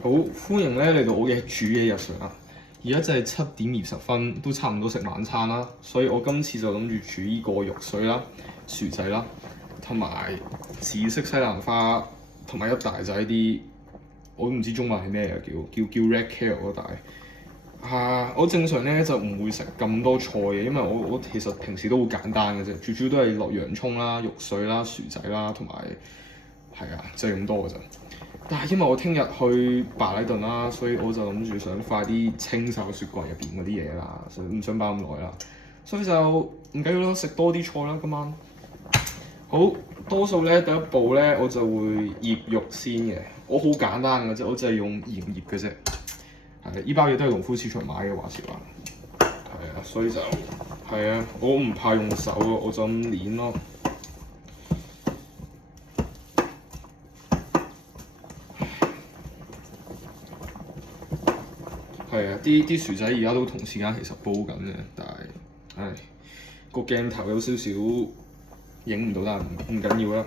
好，歡迎咧嚟到我嘅煮嘢日常啊！而家就係7點20分，都差唔多食晚餐啦，所以我今次就諗住煮呢個肉碎啦、薯仔啦，同埋紫色西蘭花，同埋一大仔啲，我都唔知中文係咩啊，叫 red kale 嗰大。我正常咧就唔會食咁多菜嘅，因為我其實平時都好簡單嘅啫，最主要都係落洋葱啦、肉碎啦、薯仔啦，同埋就係咁多嘅咋。但係因為我聽日去巴禮頓啦，所以我就諗住想快啲清晒個雪櫃入邊嗰啲嘢啦，唔想擺咁耐啦，所以就唔緊要咯，食多啲菜啦今晚。好，多數咧第一步咧我就會醃肉先嘅，我好簡單嘅啫，我就係用鹽醃嘅啫。呢包嘢都係農夫市場買嘅話時話，所以就我唔怕用手啊，我就咁攣咯。啲薯仔而家都同時間其實煲緊嘅，但係個鏡頭有少少影唔到，但係唔緊要啦。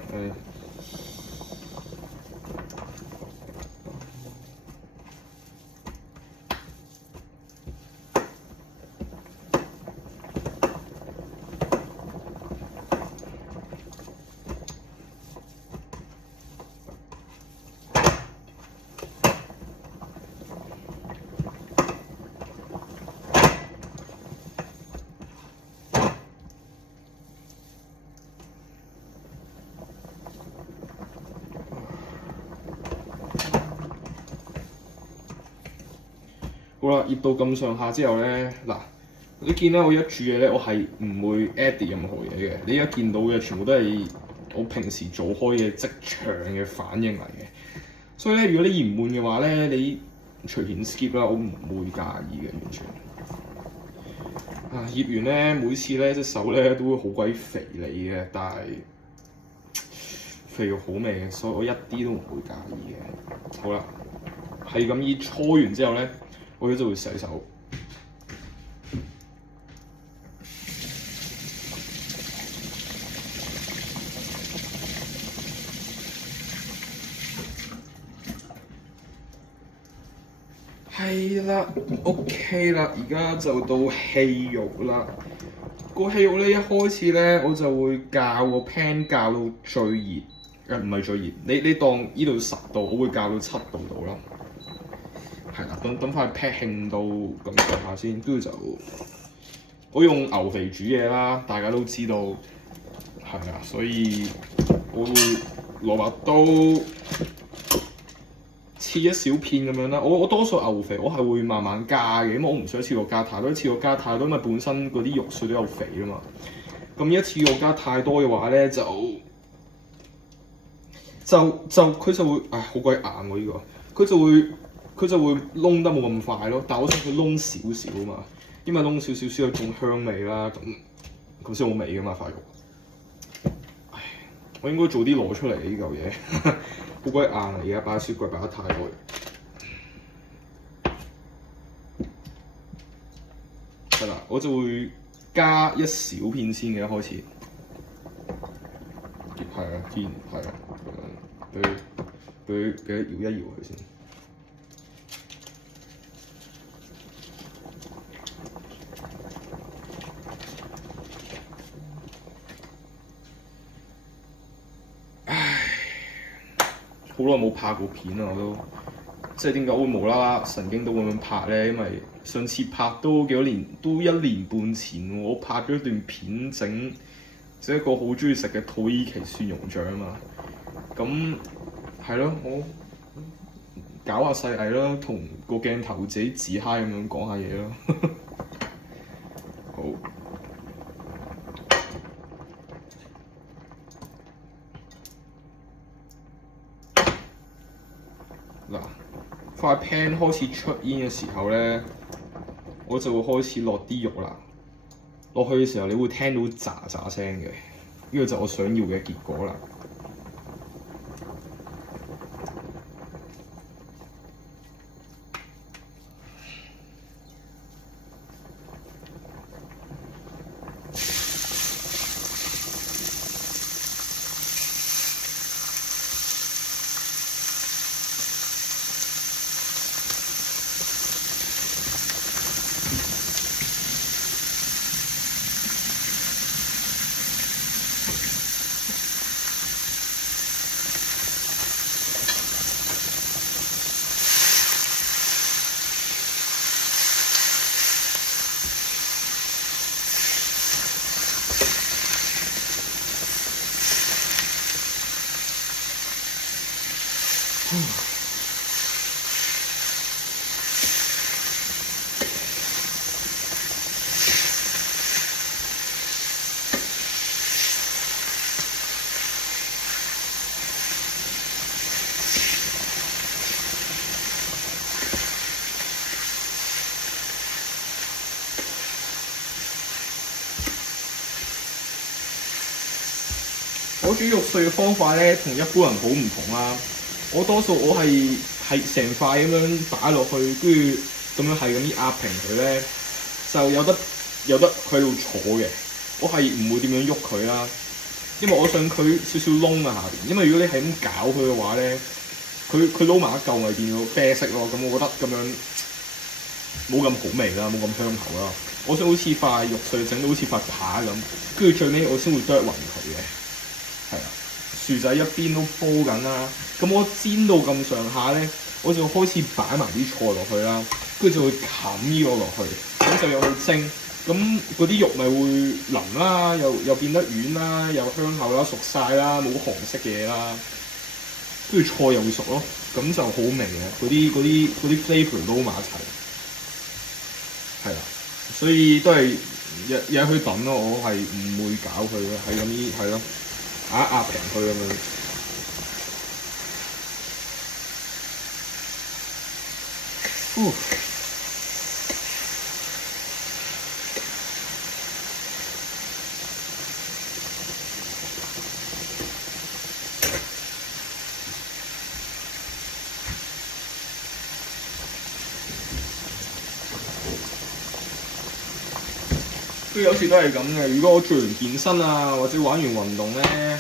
好啦，�praco到咁上下之後咧，嗱，你見咧我一煮嘢咧，我係唔會 add 任何嘢嘅。你而家見到嘅全部都係我平時做開嘅即場嘅反應嚟嘅。所以咧，如果你嫌悶嘅話咧，你隨便 skip 啦，我唔會介意嘅，完全。醃完咧，每次咧隻手咧都會好鬼肥膩嘅，但係肥肉好味嘅，所以我一啲都唔會介意嘅。好啦，係咁依搓完之後咧。我而家就會洗手。係啦 ，OK 啦，而家就到氣肉啦。個氣肉咧一開始咧，我就會校個 pan 校到最熱，唔係最熱，你當呢度10度，我會校到7度度啦。等塊 pat 興到咁上下先，跟住就我用牛肥煮嘢啦，大家都知道所以我會攞把刀切一小片咁樣啦。我多數牛肥我係會慢慢加嘅，因為我唔想一次過加太多，一次過加太多，因為本身嗰啲肉碎都有肥啊嘛。咁一次過加太多嘅話咧，佢就會好鬼硬喎呢個，佢就會燶得冇咁快咯，但係我想佢燶少少啊嘛，因為燶少少先有種香味啦，咁先好味噶嘛塊肉。我應該早啲攞出嚟呢嚿嘢，好鬼硬啊！而家擺雪櫃擺得太耐。係啦，我就會加一小片先嘅，一開始。俾佢搖一搖佢先。好耐冇拍過片啦，我都即係點解會無啦啦神經都咁樣拍咧？因為上次拍都幾多年，都1年半前我拍咗一段片整一個好中意食嘅土耳其蒜蓉醬啊嘛。咁係咯，我搞下細藝啦，同個鏡頭自己自嗨咁樣講下嘢咯。好。嗱，塊 pan 開始出煙嘅時候咧，我就會開始落啲肉啦。落去嘅時候，你會聽到喳喳聲嘅，呢個就我想要嘅結果啦。我煮肉碎嘅方法咧，同一般人好唔同啦。我多數係成塊咁樣擺落去，跟住咁樣係咁壓平佢咧，就有得佢喺度坐嘅。我係唔會點樣喐佢啦，因為我想佢少少窿啊下邊。因為如果你係咁搞佢嘅話咧，佢撈埋一嚿咪變咗啡色咯。咁我覺得咁樣冇咁好味啦，冇咁香口啦。我想好似塊肉碎整到好似塊扒咁，跟住最尾我先會剁勻佢嘅。係啊，薯仔一邊都煲緊啦。咁我煎到咁上下咧，我就開始擺埋啲菜落去啦，跟住就會冚呢個落去，咁就有去蒸。咁嗰啲肉咪會腍啦，又變得軟啦，又香口啦，熟晒啦，冇紅色嘅嘢啦，跟住菜又會熟咯，咁就好味嘅。嗰啲 flavour 撈埋一齊，係啦，所以都係日去等咯。我係唔會搞佢嘅，係咁依係咯，壓平佢咁樣。佢有時都係咁嘅。如果我做完健身啊，或者玩完運動咧，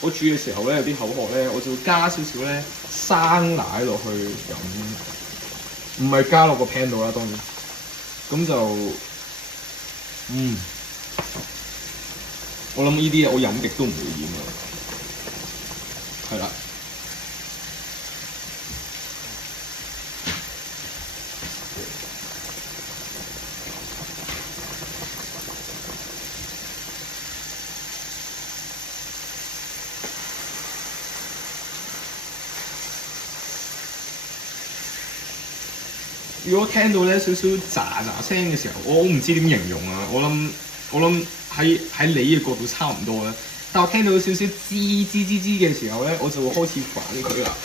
我煮嘅時候咧有啲口渴咧，我就會加少少咧生奶落去飲，唔係加落個 pan 度啦，當然。咁就我諗呢啲嘢我飲極都唔會厭啊，係啦。如果聽到咧少少喳喳聲嘅時候，我唔知點形容啊。我諗喺你嘅角度差唔多啦。但我聽到少少吱嘅時候咧，我就會開始反佢啦。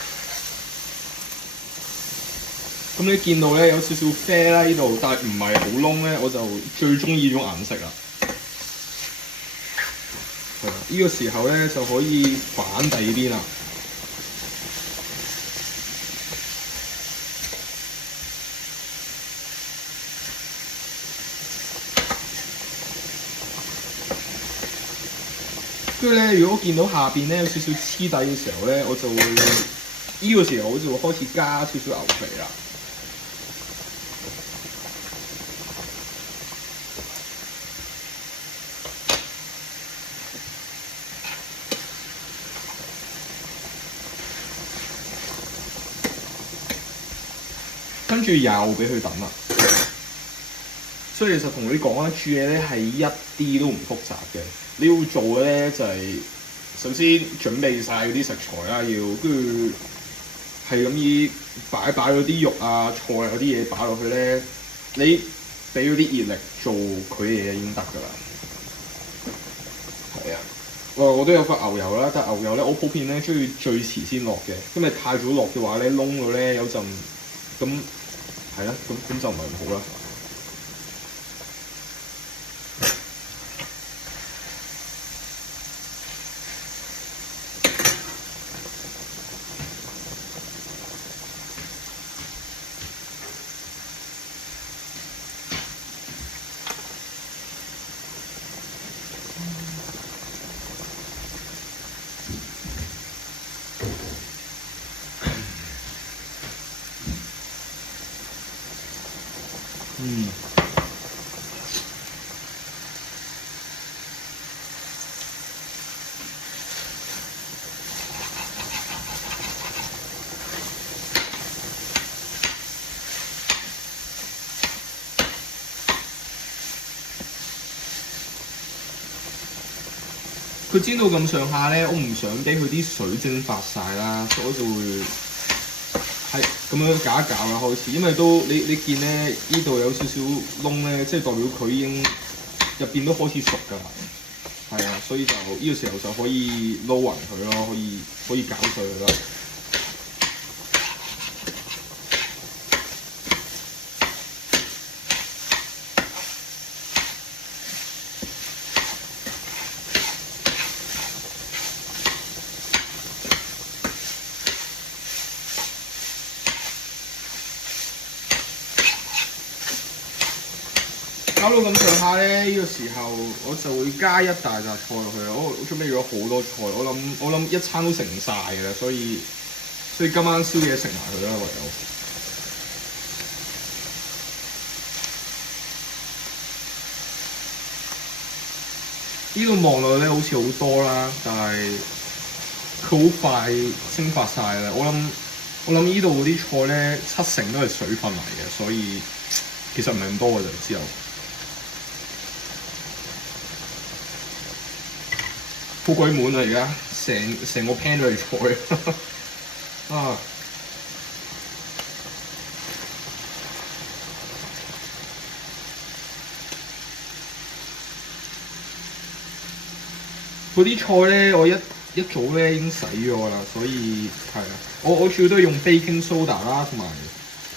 咁你見到咧有少少啡啦呢度，但係唔係好燶咧，我就最中意呢種顏色啦。係啦，呢個時候咧就可以反第二邊啦。跟住咧，如果見到下邊咧有少少黐底嘅時候咧，我就會呢個時候我就會開始加少少牛皮啦。跟住又俾佢等啦。所以其實同你講啦，煮嘢咧係一啲都唔複雜嘅。你要做嘅咧就係、首先準備晒嗰啲食材啦，要跟住係咁依擺嗰啲肉啊、菜嗰啲嘢擺落去咧，你俾嗰啲熱力做佢嘅嘢已經得㗎啦。係啊，我都有個牛油啦，但係牛油咧我普遍咧中意最遲先落嘅，因為太早落嘅話咧燶咗咧有陣咁係啦，咁就唔係咁好啦。佢煎到咁上下咧，我唔想俾佢啲水蒸發晒啦，所以我就會係咁樣搞一搞啦開始，因為都你見咧呢度有少少窿咧，即係代表佢已經入邊都開始熟㗎啦。係啊，所以就呢個時候就可以撈勻佢咯，可以攪碎佢啦。搞到咁上下咧，呢個時候我就會加一大扎菜落去啦。我準備咗好多菜，我諗一餐都食唔晒㗎啦，所以今晚宵夜食埋佢啦，唯有。呢度望落去咧好似好多啦，但係佢好快蒸發晒啦。我諗呢度啲菜咧70%都係水分嚟嘅，所以其實唔係咁多嘅就之後。好鬼滿啊！而家成個 pan 都係菜啊！嗰啲菜咧，我一早咧已經洗咗啦，所以係啊，我主要都係用 baking soda 啦，同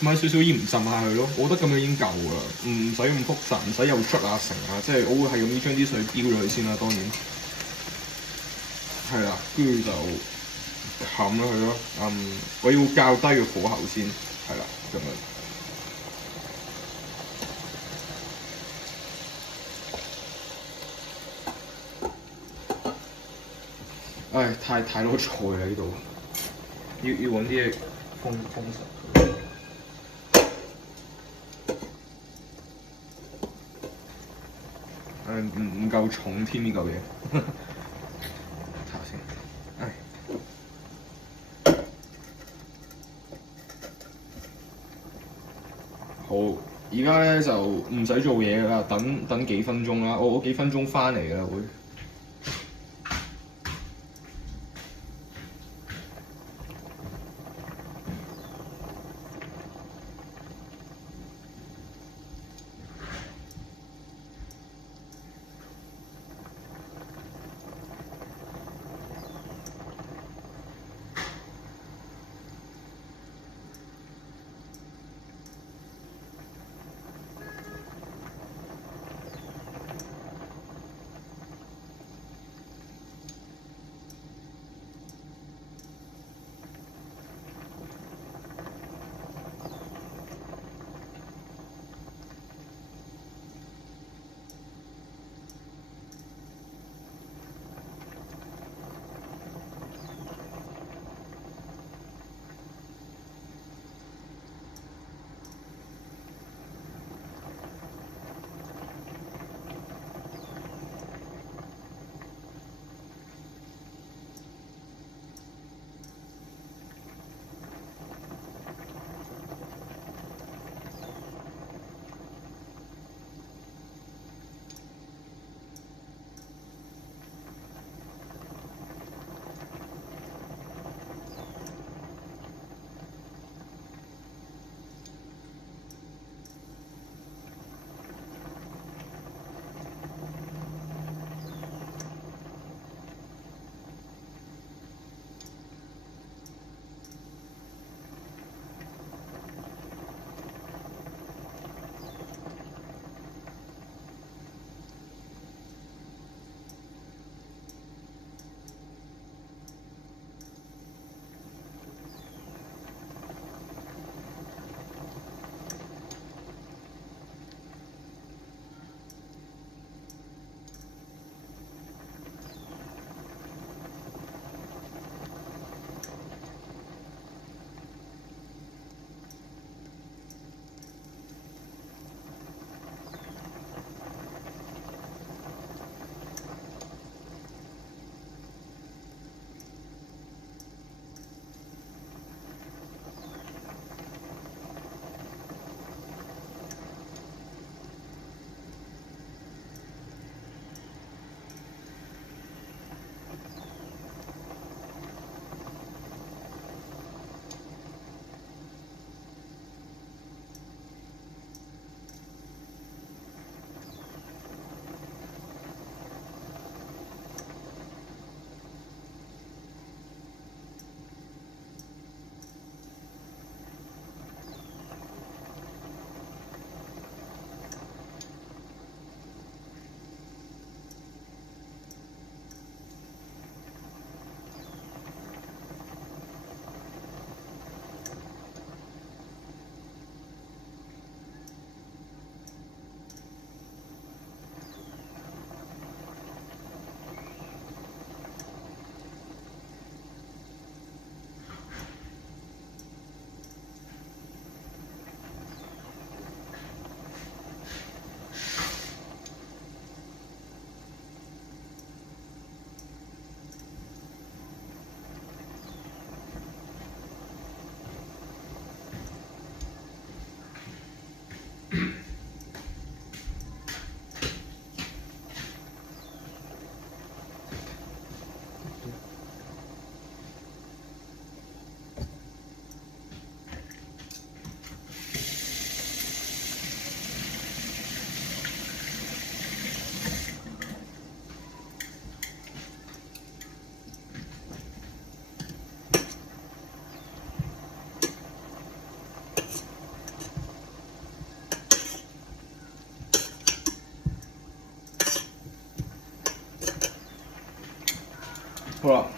埋少少鹽浸下佢咯。我覺得咁樣已經夠噶啦，唔使咁複雜，唔使又捽啊成啊，即係我會係咁樣將啲水飆咗佢先啦。當然係啦，跟住就冚咗佢咯。我要較低個火候先，係啦，咁樣。唉，太多菜啦呢度，要揾啲嘢封實佢。唔夠重添呢嚿嘢，睇下先。唉，好，而家咧就唔使做嘢啦，等幾分鐘啦。我幾分鐘翻嚟㗎啦會。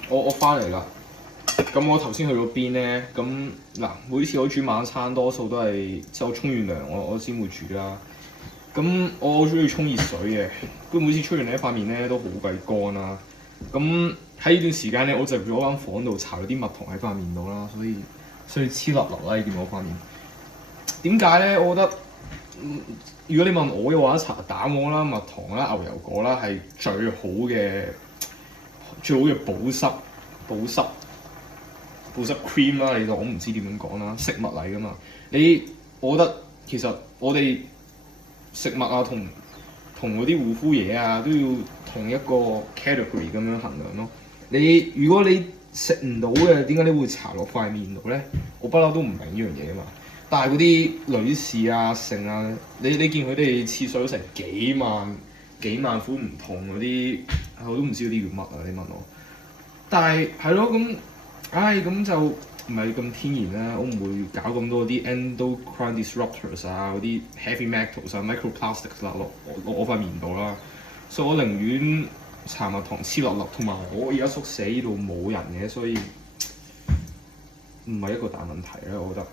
我翻嚟啦。咁我頭先去咗邊咧？咁嗱，每次我煮晚餐多數都係即係我沖完涼我先會煮啦。咁我好中意沖熱水嘅，咁每次沖完呢一塊面咧都好鬼乾啦。咁喺呢段時間咧，我就入咗間房度搽咗啲蜜糖喺塊面度啦，所以黐笠笠啦，你見我塊面。點解咧？我覺得，如果你問我嘅話，搽蛋黃啦、蜜糖啦、牛油果啦係最好嘅保濕 cream 啦，我唔知點樣講啦，食物嚟噶嘛。我覺得其實我哋食物啊同嗰啲護膚嘢啊都要同一個 category 咁樣衡量咯。如果你食唔到嘅，點解你會搽落塊面度咧？我不嬲都唔明呢樣嘢啊嘛。但係嗰啲女士啊、剩啊，你見佢哋廁所成幾萬款唔同嗰啲，我都唔知嗰啲叫乜啊！你問我，但係咯咁。咁就唔係咁天然啦，我唔會搞咁多啲 endocrine disruptors 啊，嗰啲 heavy metals 啊、microplastics 啦落我塊面度啦，所以我寧願搽蜜糖黐落，同埋我而家宿舍呢度冇人嘅，所以唔係一個大問題啦，我覺得。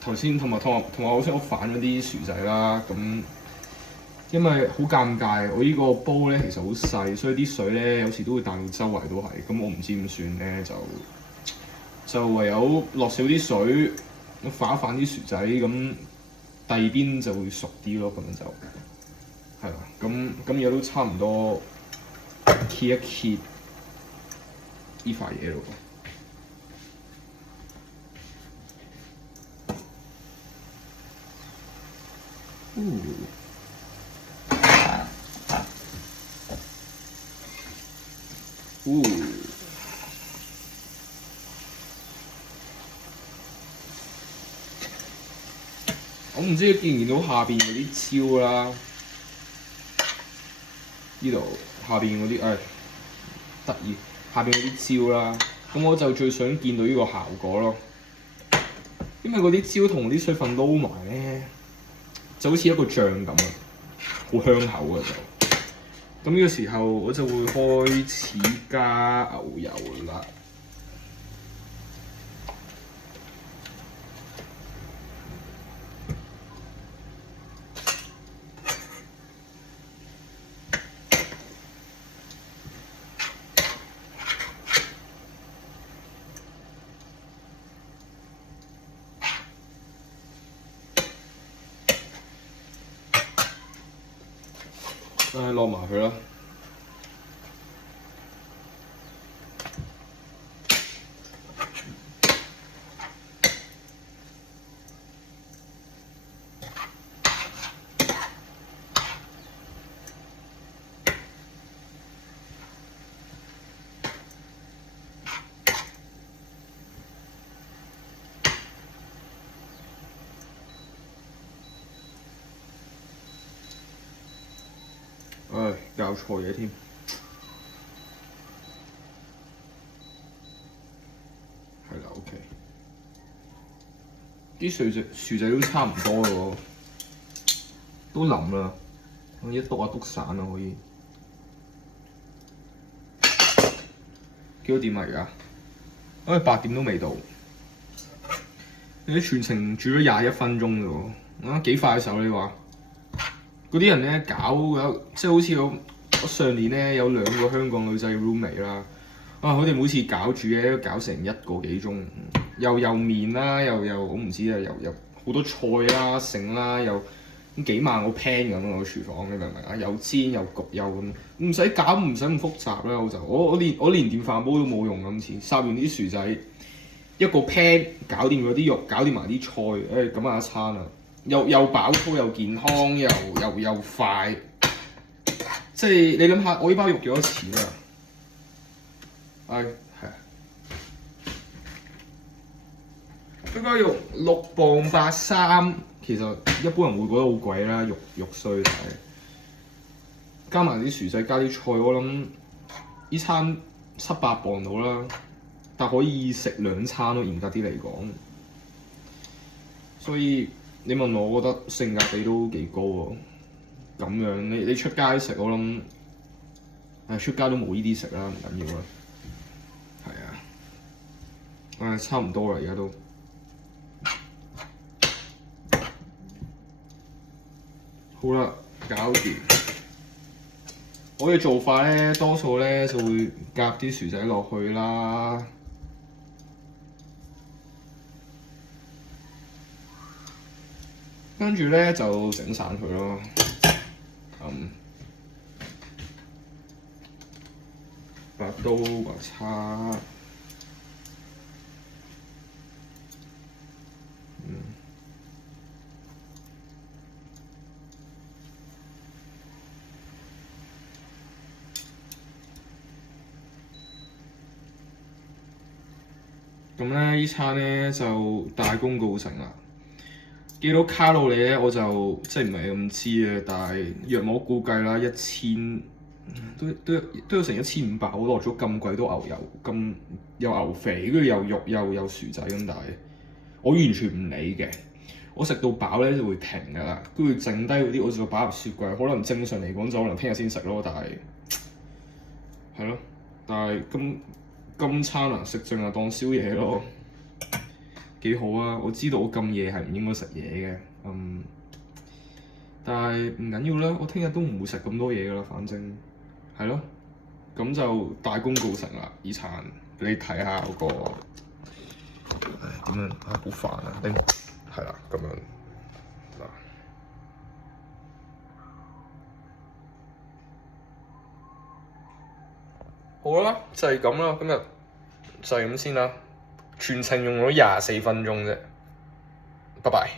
頭先同埋我想反咗啲薯仔啦，咁因為好尷尬，我呢個煲咧其實好細，所以啲水咧有時都會彈到周圍都係，咁我唔知點算咧，就唯有落少啲水，反一反啲薯仔，咁第二邊就會熟啲咯，咁樣就係啦。咁而家都差唔多揭一揭呢塊嘢咯。我唔知你見唔見到下邊嗰啲椒啦，呢度下邊嗰啲得意，下邊嗰啲椒啦，咁我就最想見到呢個效果咯，因為嗰啲椒同啲水分撈埋咧，就好似一個醬咁啊，好香口啊就。咁呢個時候我就會開始加牛油啦。落埋佢啦。搞錯嘢添，係啦 ，OK。啲薯仔都差唔多咯，都腍啦，一篤就篤散啦，可以。幾多點啊？而家？8點都未到。你全程煮咗21分鐘啫喎，幾快手你話？嗰啲人咧搞即係好似我上年咧有2個香港女仔 roommate 啦，佢哋每次搞煮嘢都搞成1個幾鐘，又麵啦，又我唔知啊，又好多菜啦、剩啦，又幾萬個 pan 咁啊個廚房，你明唔明啊？又煎又焗又咁，唔使搞唔使咁複雜啦，我連電飯煲都冇用今次，烚完啲薯仔一個 pan 搞掂咗啲肉，搞掂埋啲菜，咁啊一餐啦。又飽肚又健康又快，即係你諗下，我呢包肉幾多錢啊？係呢包肉6磅83，其實一般人會覺得好貴啦，肉碎，但係加埋啲薯仔加啲菜，我諗呢餐7、8磅到啦，但可以食2餐咯，嚴格啲嚟講，所以。你問我，我覺得性價比都幾高喎。咁樣你出街食，我諗出街都冇呢啲食啦，唔緊要啦。差唔多啦，而家都好啦，搞掂。我嘅做法咧，多數咧就會夾啲薯仔落去啦，跟住咧就整散佢咯。把刀把叉，咁咧呢餐咧就大功告成啦。幾多卡路里咧，我就即係唔係咁知嘅，但係約莫估計啦，1000都有成1500，我落咗咁鬼多牛油，咁有牛肥，跟住有肉又有薯仔咁，但係我完全唔理嘅。我食到飽咧就會停㗎啦，跟住剩低嗰啲我就擺入雪櫃，可能正常嚟講就可能聽日先食咯，但係係咯，但係今餐啊食剩啊當宵夜咯。幾好啊！我知道我咁夜係唔應該食嘢嘅，但係唔緊要啦，我聽日都唔會食咁多嘢噶啦，反正係咯，咁就大功告成啦！呢餐俾你睇下嗰個，唉點樣啊？好煩啊！拎係啦，咁樣嗱，好啦，就係咁啦，今日就係咁先啦。全程用咗24分鐘啫，拜拜。